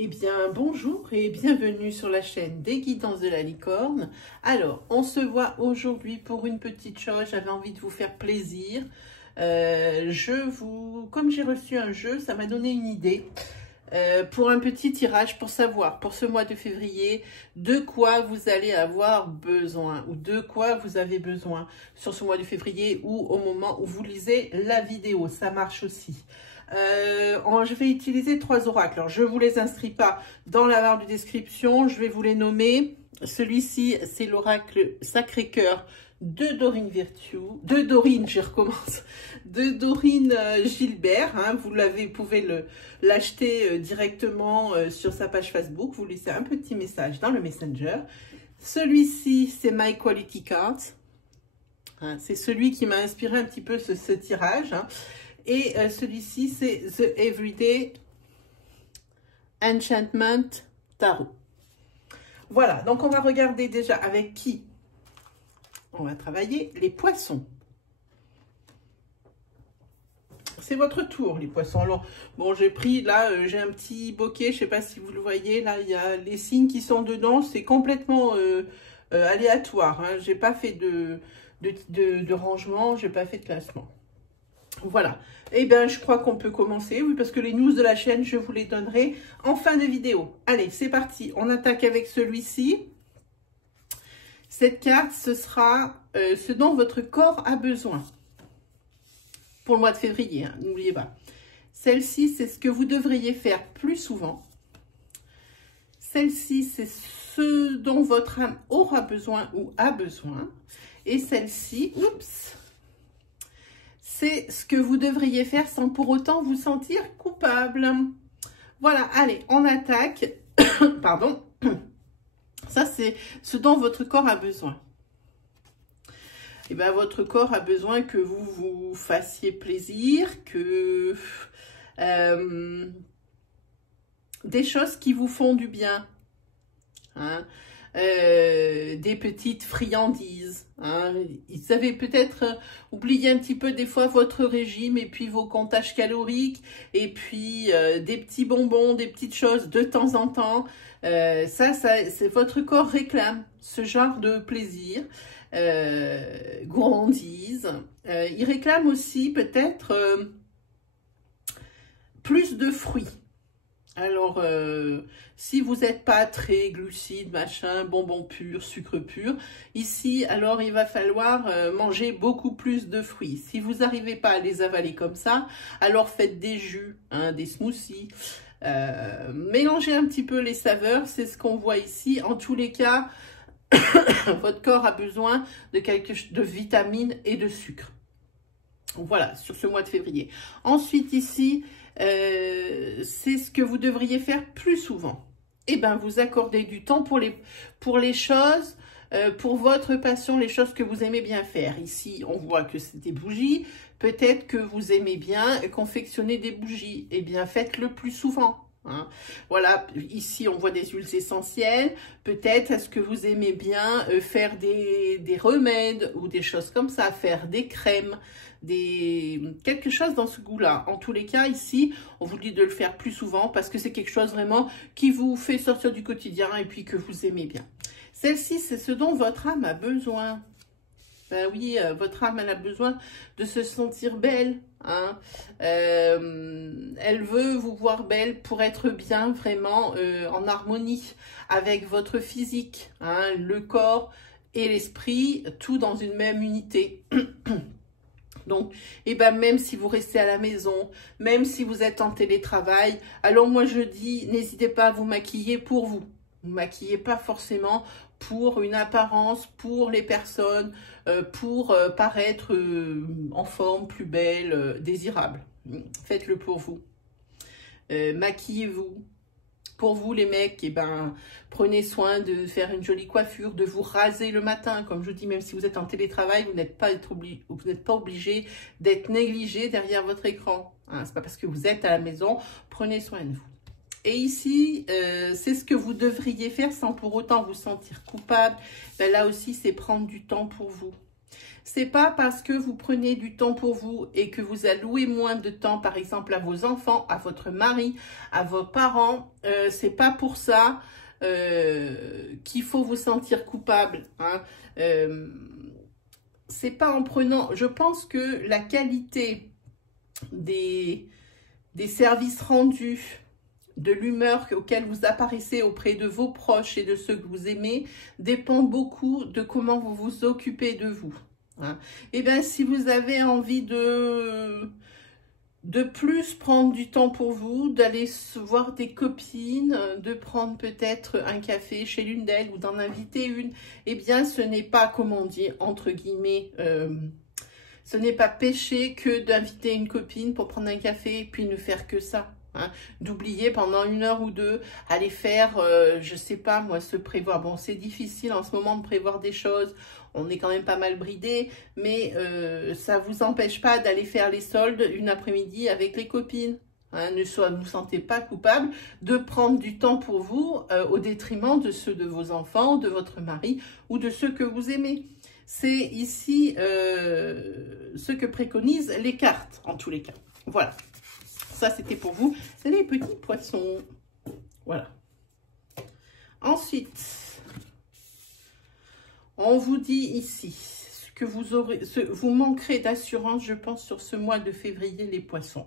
Eh bien, bonjour et bienvenue sur la chaîne des Guidances de la Licorne. Alors, on se voit aujourd'hui pour une petite chose, j'avais envie de vous faire plaisir. Comme j'ai reçu un jeu, ça m'a donné une idée pour un petit tirage pour savoir, pour ce mois de février, de quoi vous allez avoir besoin ou de quoi vous avez besoin sur ce mois de février ou au moment où vous lisez la vidéo. Ça marche aussi. Je vais utiliser 3 oracles. Alors, je ne vous les inscris pas dans la barre de description. Je vais vous les nommer. Celui-ci, c'est l'oracle Sacré-Cœur de Dorine de Dorine Gilbert. Hein, vous pouvez l'acheter directement sur sa page Facebook. Vous laissez un petit message dans le Messenger. Celui-ci, c'est My Quality Cards. Hein, c'est celui qui m'a inspiré un petit peu ce tirage. Hein. Et celui-ci, c'est The Everyday Enchantment Tarot. Voilà, donc on va regarder déjà avec qui on va travailler. Les poissons. C'est votre tour, les poissons. Alors, bon, j'ai pris, là, j'ai un petit bokeh, je ne sais pas si vous le voyez, là, il y a les signes qui sont dedans. C'est complètement aléatoire. Hein. Je n'ai pas fait de rangement, je n'ai pas fait de classement. Voilà, et bien je crois qu'on peut commencer, oui, parce que les news de la chaîne, je vous les donnerai en fin de vidéo. Allez, c'est parti, on attaque avec celui-ci. Cette carte, ce sera ce dont votre corps a besoin pour le mois de février, hein, n'oubliez pas. Celle-ci, c'est ce que vous devriez faire plus souvent. Celle-ci, c'est ce dont votre âme aura besoin ou a besoin. Et celle-ci, oups, c'est ce que vous devriez faire sans pour autant vous sentir coupable. Voilà, allez, on attaque. Pardon. Ça, c'est ce dont votre corps a besoin. Et bien, votre corps a besoin que vous vous fassiez plaisir, que des choses qui vous font du bien. Hein. Des petites friandises. Hein. Vous avez peut-être oublié un petit peu des fois votre régime et puis vos comptages caloriques et puis des petits bonbons, des petites choses de temps en temps. C'est votre corps réclame ce genre de plaisir, gourmandise. Il réclame aussi peut-être plus de fruits. Alors, si vous n'êtes pas très glucides, machin, bonbons purs, sucre pur, ici, alors il va falloir manger beaucoup plus de fruits. Si vous n'arrivez pas à les avaler comme ça, alors faites des jus, hein, des smoothies. Mélangez un petit peu les saveurs, c'est ce qu'on voit ici. En tous les cas, votre corps a besoin de vitamines et de sucre. Voilà, sur ce mois de février. Ensuite, ici, c'est ce que vous devriez faire plus souvent. Eh bien, vous accordez du temps pour les choses, pour votre passion, les choses que vous aimez bien faire. Ici, on voit que c'est des bougies. Peut-être que vous aimez bien confectionner des bougies. Eh bien, faites-le plus souvent. Hein. Voilà, ici, on voit des huiles essentielles. Peut-être, est-ce que vous aimez bien faire des remèdes ou des choses comme ça, faire des crèmes, quelque chose dans ce goût-là. En tous les cas, ici, on vous dit de le faire plus souvent parce que c'est quelque chose vraiment qui vous fait sortir du quotidien et puis que vous aimez bien. Celle-ci, c'est ce dont votre âme a besoin. Ben oui, votre âme, elle a besoin de se sentir belle. Hein. Elle veut vous voir belle pour être bien, vraiment en harmonie avec votre physique, hein, le corps et l'esprit, tout dans une même unité. Donc, et ben même si vous restez à la maison, même si vous êtes en télétravail, alors moi je dis, n'hésitez pas à vous maquiller pour vous. Vous ne maquillez pas forcément pour une apparence, pour les personnes, pour paraître en forme, plus belle, désirable. Faites-le pour vous. Maquillez-vous. Pour vous, les mecs, eh ben, prenez soin de faire une jolie coiffure, de vous raser le matin. Comme je vous dis, même si vous êtes en télétravail, vous n'êtes pas obligé d'être négligé derrière votre écran. Hein, c'est pas parce que vous êtes à la maison, prenez soin de vous. Et ici, c'est ce que vous devriez faire sans pour autant vous sentir coupable. Ben là aussi, c'est prendre du temps pour vous. C'est pas parce que vous prenez du temps pour vous et que vous allouez moins de temps, par exemple, à vos enfants, à votre mari, à vos parents, c'est pas pour ça qu'il faut vous sentir coupable, hein. C'est pas en prenant... Je pense que la qualité des services rendus, de l'humeur auquel vous apparaissez auprès de vos proches et de ceux que vous aimez, dépend beaucoup de comment vous vous occupez de vous, hein. Et bien, si vous avez envie de plus prendre du temps pour vous, d'aller voir des copines, de prendre peut-être un café chez l'une d'elles ou d'en inviter une, eh bien, ce n'est pas, comme on dit, entre guillemets, ce n'est pas péché que d'inviter une copine pour prendre un café et puis ne faire que ça. Hein, d'oublier pendant 1 heure ou 2, aller faire, je sais pas moi, se prévoir. Bon, c'est difficile en ce moment de prévoir des choses, on est quand même pas mal bridé, mais ça vous empêche pas d'aller faire les soldes une après-midi avec les copines. Hein, ne vous sentez pas coupable de prendre du temps pour vous au détriment de ceux de vos enfants, de votre mari ou de ceux que vous aimez. C'est ici ce que préconisent les cartes, en tous les cas. Voilà. Ça, c'était pour vous, les petits poissons. Voilà. Ensuite, on vous dit ici que vous manquerez d'assurance, je pense, sur ce mois de février, les poissons.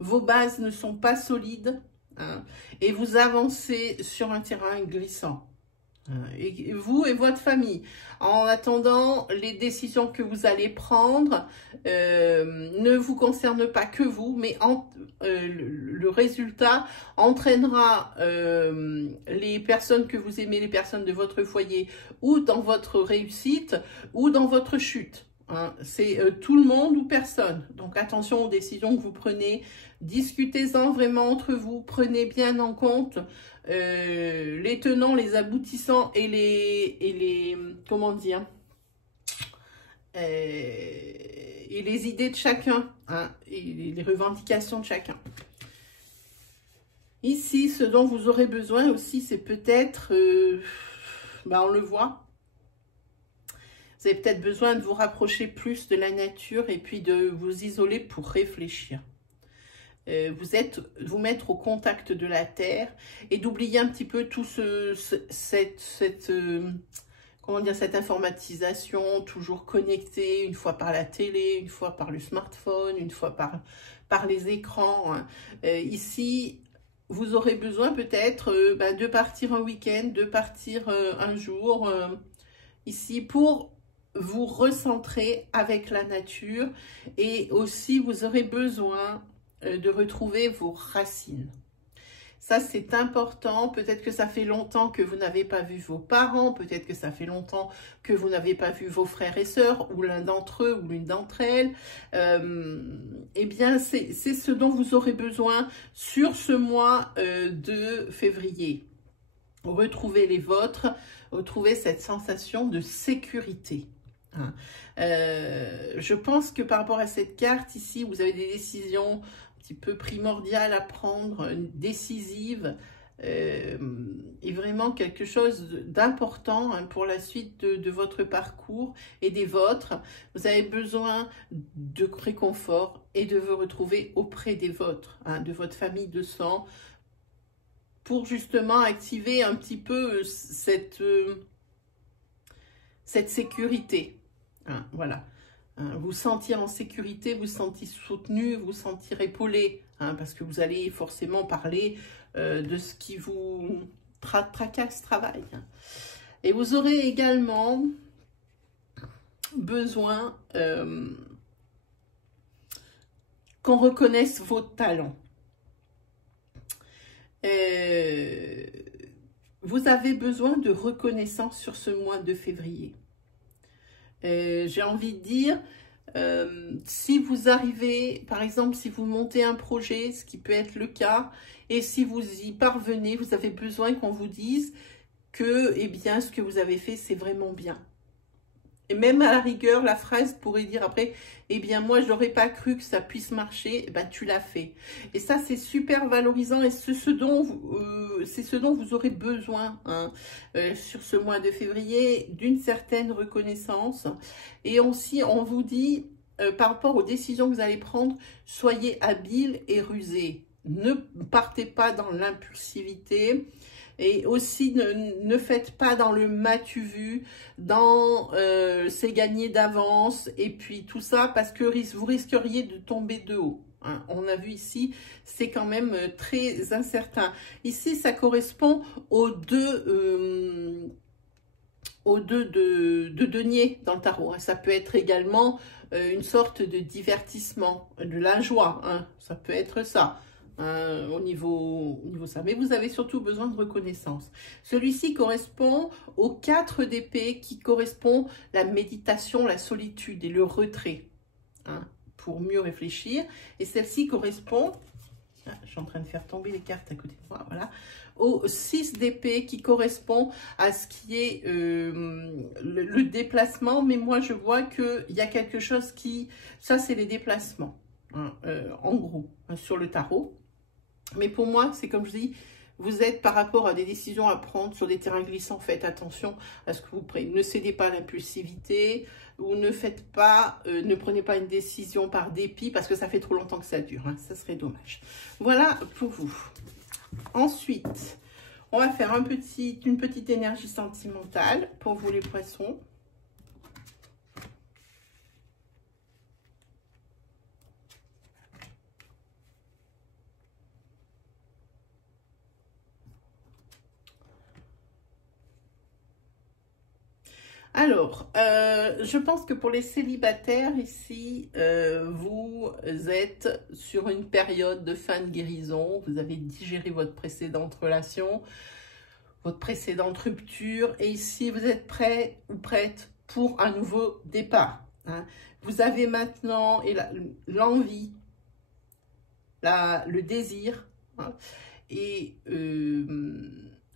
Vos bases ne sont pas solides, hein, et vous avancez sur un terrain glissant. Et vous et votre famille, en attendant, les décisions que vous allez prendre ne vous concernent pas que vous, mais le résultat entraînera les personnes que vous aimez, les personnes de votre foyer, ou dans votre réussite, ou dans votre chute. Hein. C'est tout le monde ou personne. Donc attention aux décisions que vous prenez, discutez-en vraiment entre vous, prenez bien en compte les tenants, les aboutissants et les comment dire, et les idées de chacun, hein, et les revendications de chacun. Ici, ce dont vous aurez besoin aussi, c'est peut-être, on le voit, vous avez peut-être besoin de vous rapprocher plus de la nature et puis de vous isoler pour réfléchir. Vous mettre au contact de la terre et d'oublier un petit peu tout comment dire, cette informatisation toujours connectée, une fois par la télé, une fois par le smartphone, une fois par les écrans, hein. Ici, vous aurez besoin peut-être de partir un week-end, de partir un jour ici pour vous recentrer avec la nature, et aussi vous aurez besoin de retrouver vos racines. Ça, c'est important. Peut-être que ça fait longtemps que vous n'avez pas vu vos parents, peut-être que ça fait longtemps que vous n'avez pas vu vos frères et sœurs, ou l'un d'entre eux, ou l'une d'entre elles. Eh bien, c'est ce dont vous aurez besoin sur ce mois de février. Retrouvez les vôtres, retrouvez cette sensation de sécurité. Hein. Je pense que par rapport à cette carte ici, vous avez des décisions un petit peu primordiales à prendre, décisives, et vraiment quelque chose d'important, hein, pour la suite de votre parcours et des vôtres. Vous avez besoin de réconfort et de vous retrouver auprès des vôtres, hein, de votre famille de sang, pour justement activer un petit peu cette sécurité. Hein, voilà. Hein, vous sentir en sécurité, vous sentir soutenu, vous sentir épaulé, hein, parce que vous allez forcément parler de ce qui vous tracasse, travaille. Hein. Et vous aurez également besoin qu'on reconnaisse vos talents. Vous avez besoin de reconnaissance sur ce mois de février. J'ai envie de dire, si vous arrivez, par exemple, si vous montez un projet, ce qui peut être le cas, et si vous y parvenez, vous avez besoin qu'on vous dise que, eh bien, ce que vous avez fait, c'est vraiment bien. Et même à la rigueur, la fraise pourrait dire après, eh bien moi, je n'aurais pas cru que ça puisse marcher, eh ben, tu l'as fait. Et ça, c'est super valorisant et c'est ce dont vous aurez besoin hein, sur ce mois de février, d'une certaine reconnaissance. Et aussi, on vous dit, par rapport aux décisions que vous allez prendre, soyez habile et rusé. Ne partez pas dans l'impulsivité. Et aussi, ne faites pas dans le m'as-tu vu, dans c'est gagné d'avance, et puis tout ça, parce que vous risqueriez de tomber de haut. Hein. On a vu ici, c'est quand même très incertain. Ici, ça correspond aux deux de deniers dans le tarot. Ça peut être également une sorte de divertissement, de la joie. Hein. Ça peut être ça. Au niveau ça. Mais vous avez surtout besoin de reconnaissance. Celui-ci correspond aux 4 d'épée qui correspond la méditation, la solitude et le retrait. Hein, pour mieux réfléchir. Et celle-ci correspond, je suis en train de faire tomber les cartes à côté de moi, voilà, au 6 d'épée qui correspond à ce qui est le déplacement. Mais moi, je vois qu'il y a quelque chose qui... Ça, c'est les déplacements, hein, en gros, hein, sur le tarot. Mais pour moi, c'est comme je dis, vous êtes par rapport à des décisions à prendre sur des terrains glissants, faites attention à ce que vous prenez. Ne cédez pas à l'impulsivité ou ne faites pas, ne prenez pas une décision par dépit parce que ça fait trop longtemps que ça dure. Hein, ça serait dommage. Voilà pour vous. Ensuite, on va faire une petite énergie sentimentale pour vous les poissons. Alors, je pense que pour les célibataires ici, vous êtes sur une période de fin de guérison. Vous avez digéré votre précédente relation, votre précédente rupture. Et ici, vous êtes prêt ou prête pour un nouveau départ. Hein. Vous avez maintenant l'envie, le désir hein, et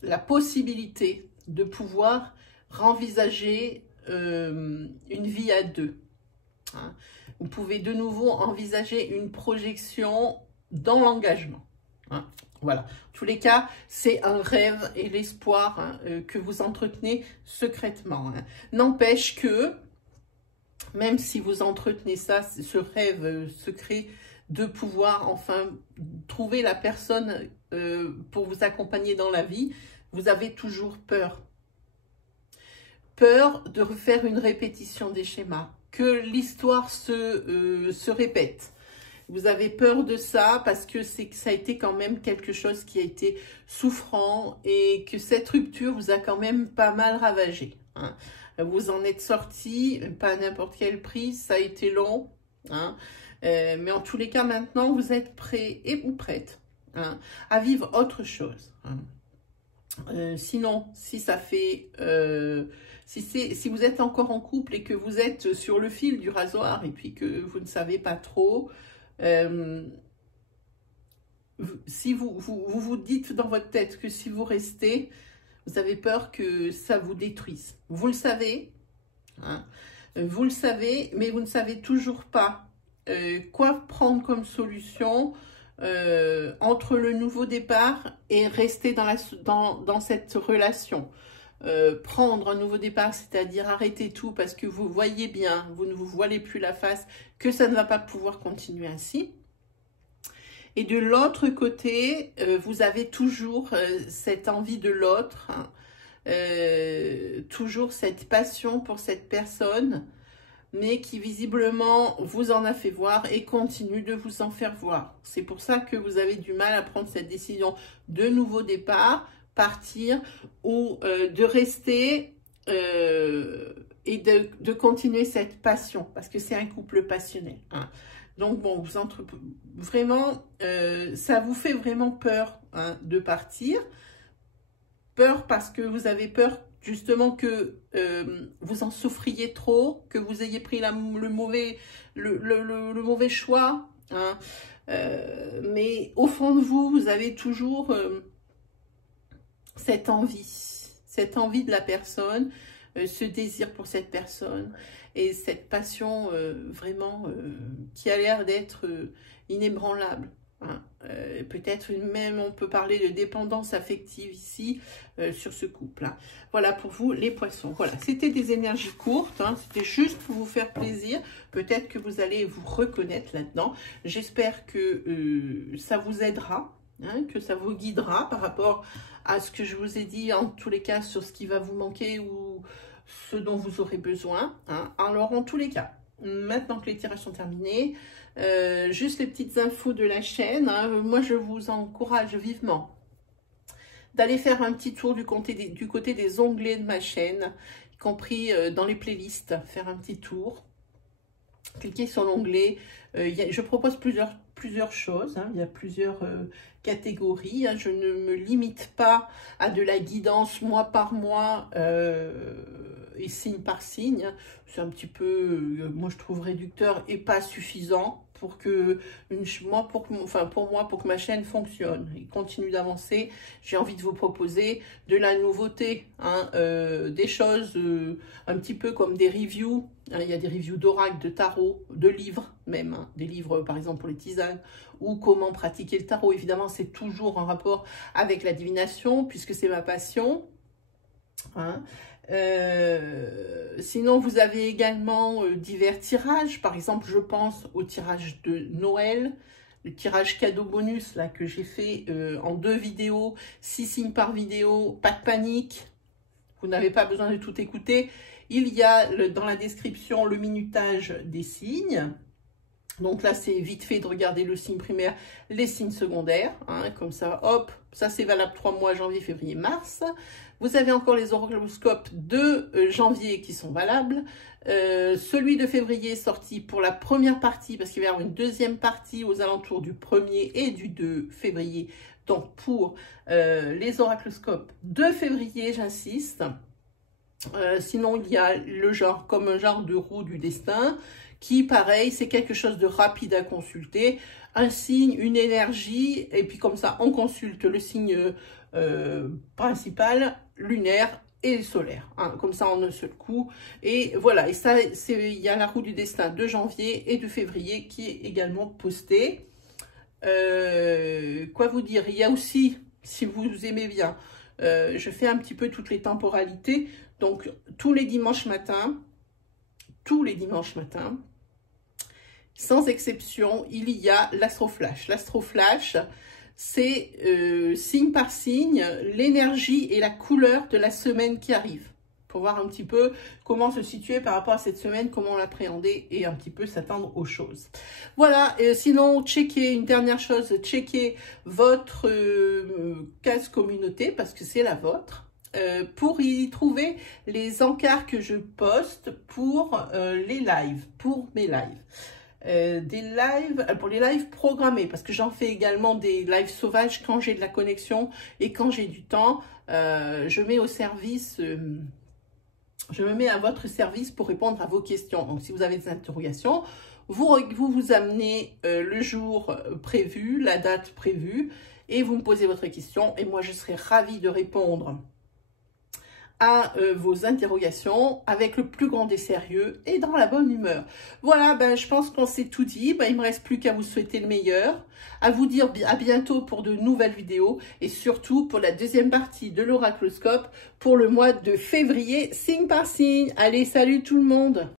la possibilité de pouvoir envisager une vie à deux. Hein. Vous pouvez de nouveau envisager une projection dans l'engagement. Hein. Voilà. En tous les cas, c'est un rêve et l'espoir hein, que vous entretenez secrètement. Hein. N'empêche que, même si vous entretenez ça, ce rêve secret de pouvoir enfin trouver la personne pour vous accompagner dans la vie, vous avez toujours peur. Peur de refaire une répétition des schémas, que l'histoire se répète. Vous avez peur de ça parce que ça a été quand même quelque chose qui a été souffrant et que cette rupture vous a quand même pas mal ravagé. Hein. Vous en êtes sorti, pas à n'importe quel prix, ça a été long. Hein. Mais en tous les cas, maintenant, vous êtes prêt ou prête hein, à vivre autre chose. Hein. Sinon, si ça fait... si vous êtes encore en couple et que vous êtes sur le fil du rasoir et puis que vous ne savez pas trop, si vous dites dans votre tête que si vous restez, vous avez peur que ça vous détruise. Vous le savez, hein, vous le savez, mais vous ne savez toujours pas quoi prendre comme solution entre le nouveau départ et rester dans cette relation. Prendre un nouveau départ, c'est-à-dire arrêter tout parce que vous voyez bien, vous ne vous voilez plus la face, que ça ne va pas pouvoir continuer ainsi. Et de l'autre côté, vous avez toujours cette envie de l'autre, hein, toujours cette passion pour cette personne, mais qui visiblement vous en a fait voir et continue de vous en faire voir. C'est pour ça que vous avez du mal à prendre cette décision de nouveau départ, partir ou de rester et de continuer cette passion parce que c'est un couple passionnel. Hein. Donc bon, vraiment, ça vous fait vraiment peur hein, de partir. Peur parce que vous avez peur justement que vous en souffriez trop, que vous ayez pris le mauvais choix. Hein. Mais au fond de vous, vous avez toujours... cette envie de la personne, ce désir pour cette personne et cette passion vraiment qui a l'air d'être inébranlable. Hein. Peut-être même on peut parler de dépendance affective ici sur ce couple. Hein. Voilà pour vous les poissons. Voilà, c'était des énergies courtes, hein. C'était juste pour vous faire plaisir. Peut-être que vous allez vous reconnaître là-dedans. J'espère que ça vous aidera, hein, que ça vous guidera par rapport à ce que je vous ai dit en tous les cas sur ce qui va vous manquer ou ce dont vous aurez besoin. Hein. Alors en tous les cas, maintenant que les tirages sont terminés, juste les petites infos de la chaîne, hein. Moi je vous encourage vivement d'aller faire un petit tour du côté des onglets de ma chaîne, y compris dans les playlists, faire un petit tour. Cliquez sur l'onglet, je propose plusieurs choses, hein. Il y a plusieurs catégories, hein. Je ne me limite pas à de la guidance mois par mois et signe par signe. C'est un petit peu, moi je trouve réducteur et pas suffisant pour que pour que ma chaîne fonctionne et continue d'avancer. J'ai envie de vous proposer de la nouveauté, hein, des choses un petit peu comme des reviews. Hein, il y a des reviews d'oracle, de tarot, de livres même, hein, des livres par exemple pour les tisanes ou comment pratiquer le tarot. Évidemment, c'est toujours en rapport avec la divination puisque c'est ma passion. Hein. Sinon, vous avez également divers tirages. Par exemple, je pense au tirage de Noël, le tirage cadeau bonus là que j'ai fait en 2 vidéos, 6 signes par vidéo, pas de panique. Vous n'avez pas besoin de tout écouter. Il y a dans la description le minutage des signes. Donc là, c'est vite fait de regarder le signe primaire, les signes secondaires. Hein, comme ça, hop, ça c'est valable 3 mois, janvier, février, mars. Vous avez encore les horoscopes de janvier qui sont valables. Celui de février est sorti pour la première partie, parce qu'il va y avoir une deuxième partie aux alentours du 1er et du 2 février. Donc pour les horoscopes de février, j'insiste. Sinon, il y a le genre, comme un genre de roue du destin, qui, pareil, c'est quelque chose de rapide à consulter. Un signe, une énergie, et puis comme ça, on consulte le signe principal, lunaire et solaire. Hein, comme ça, en un seul coup. Et voilà, et ça, il y a la roue du destin de janvier et de février qui est également postée. Quoi vous dire? Il y a aussi, si vous aimez bien, je fais un petit peu toutes les temporalités. Donc, tous les dimanches matins, sans exception, il y a l'astroflash. L'astroflash, c'est signe par signe, l'énergie et la couleur de la semaine qui arrive. Pour voir un petit peu comment se situer par rapport à cette semaine, comment l'appréhender et un petit peu s'attendre aux choses. Voilà, sinon, checkez, une dernière chose, checkez votre case communauté parce que c'est la vôtre. Pour y trouver les encarts que je poste pour les lives, pour mes lives. Pour les lives programmés, parce que j'en fais également des lives sauvages quand j'ai de la connexion et quand j'ai du temps. Je mets au service, je me mets à votre service pour répondre à vos questions. Donc, si vous avez des interrogations, vous amenez le jour prévu, la date prévue, et vous me posez votre question. Et moi, je serai ravie de répondre à vos interrogations avec le plus grand des sérieux et dans la bonne humeur. Voilà, ben, je pense qu'on s'est tout dit. Ben, il ne me reste plus qu'à vous souhaiter le meilleur, à vous dire à bientôt pour de nouvelles vidéos et surtout pour la deuxième partie de l'oracloscope pour le mois de février, signe par signe. Allez, salut tout le monde!